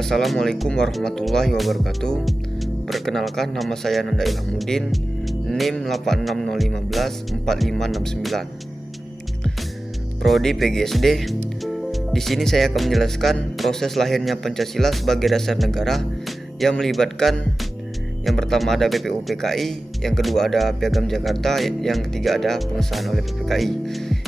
Assalamualaikum warahmatullahi wabarakatuh. Perkenalkan, nama saya Nanda Ilhamuddin, NIM 8605145669, Prodi PGSD. Di sini saya akan menjelaskan proses lahirnya Pancasila sebagai dasar negara yang melibatkan yang pertama ada PPUPKI, yang kedua ada Piagam Jakarta, yang ketiga ada pengesahan oleh PPKI.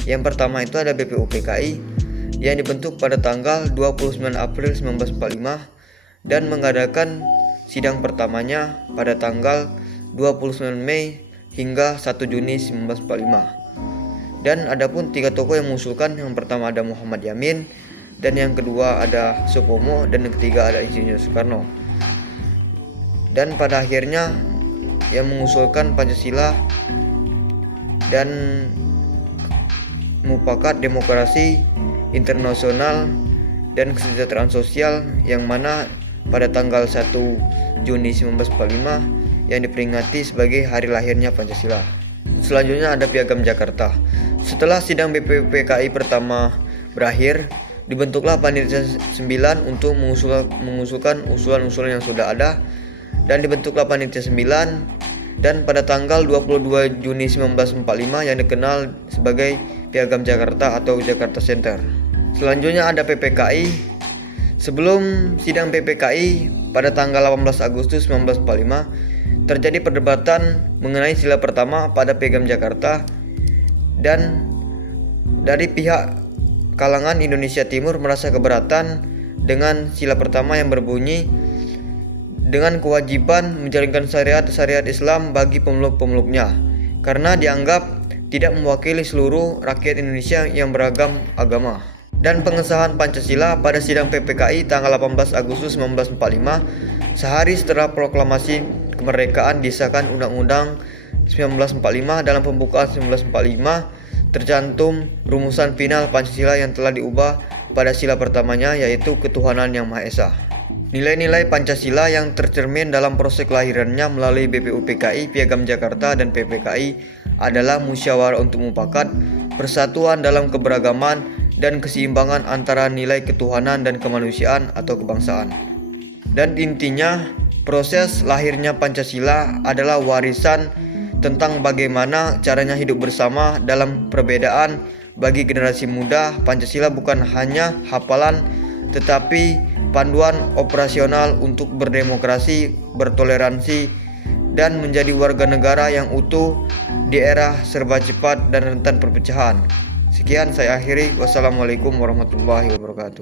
Yang pertama itu ada PPUPKI yang dibentuk pada tanggal 29 April 1945 dan mengadakan sidang pertamanya pada tanggal 29 Mei hingga 1 Juni 1945. Dan adapun tiga tokoh yang mengusulkan, yang pertama ada Muhammad Yamin, dan yang kedua ada Supomo, dan yang ketiga ada Insinyur Soekarno. Dan pada akhirnya yang mengusulkan Pancasila dan mufakat demokrasi internasional dan kesejahteraan sosial, yang mana pada tanggal 1 Juni 1945 yang diperingati sebagai hari lahirnya Pancasila. Selanjutnya ada Piagam Jakarta. Setelah sidang BPUPKI pertama berakhir, dibentuklah Panitia 9 untuk mengusulkan usulan-usulan yang sudah ada, dan dibentuklah Panitia 9, dan pada tanggal 22 Juni 1945 yang dikenal sebagai Piagam Jakarta atau Jakarta Center. Selanjutnya ada PPKI. Sebelum sidang PPKI pada tanggal 18 Agustus 1945 terjadi perdebatan mengenai sila pertama pada Piagam Jakarta, dan dari pihak kalangan Indonesia Timur merasa keberatan dengan sila pertama yang berbunyi dengan kewajiban menjalankan syariat Islam bagi pemeluk-pemeluknya, karena dianggap tidak mewakili seluruh rakyat Indonesia yang beragam agama. Dan pengesahan Pancasila pada sidang PPKI tanggal 18 Agustus 1945, sehari setelah proklamasi kemerdekaan, disahkan Undang-Undang 1945. Dalam pembukaan 1945 tercantum rumusan final Pancasila yang telah diubah pada sila pertamanya, yaitu ketuhanan yang Maha Esa. Nilai-nilai Pancasila yang tercermin dalam proses kelahirannya melalui BPUPKI, Piagam Jakarta, dan PPKI adalah musyawarah untuk mufakat, persatuan dalam keberagaman, dan keseimbangan antara nilai ketuhanan dan kemanusiaan atau kebangsaan. Dan intinya, proses lahirnya Pancasila adalah warisan tentang bagaimana caranya hidup bersama dalam perbedaan. Bagi generasi muda, Pancasila bukan hanya hafalan, tetapi panduan operasional untuk berdemokrasi, bertoleransi, dan menjadi warga negara yang utuh di era serba cepat dan rentan perpecahan. Sekian saya akhiri. Wassalamualaikum warahmatullahi wabarakatuh.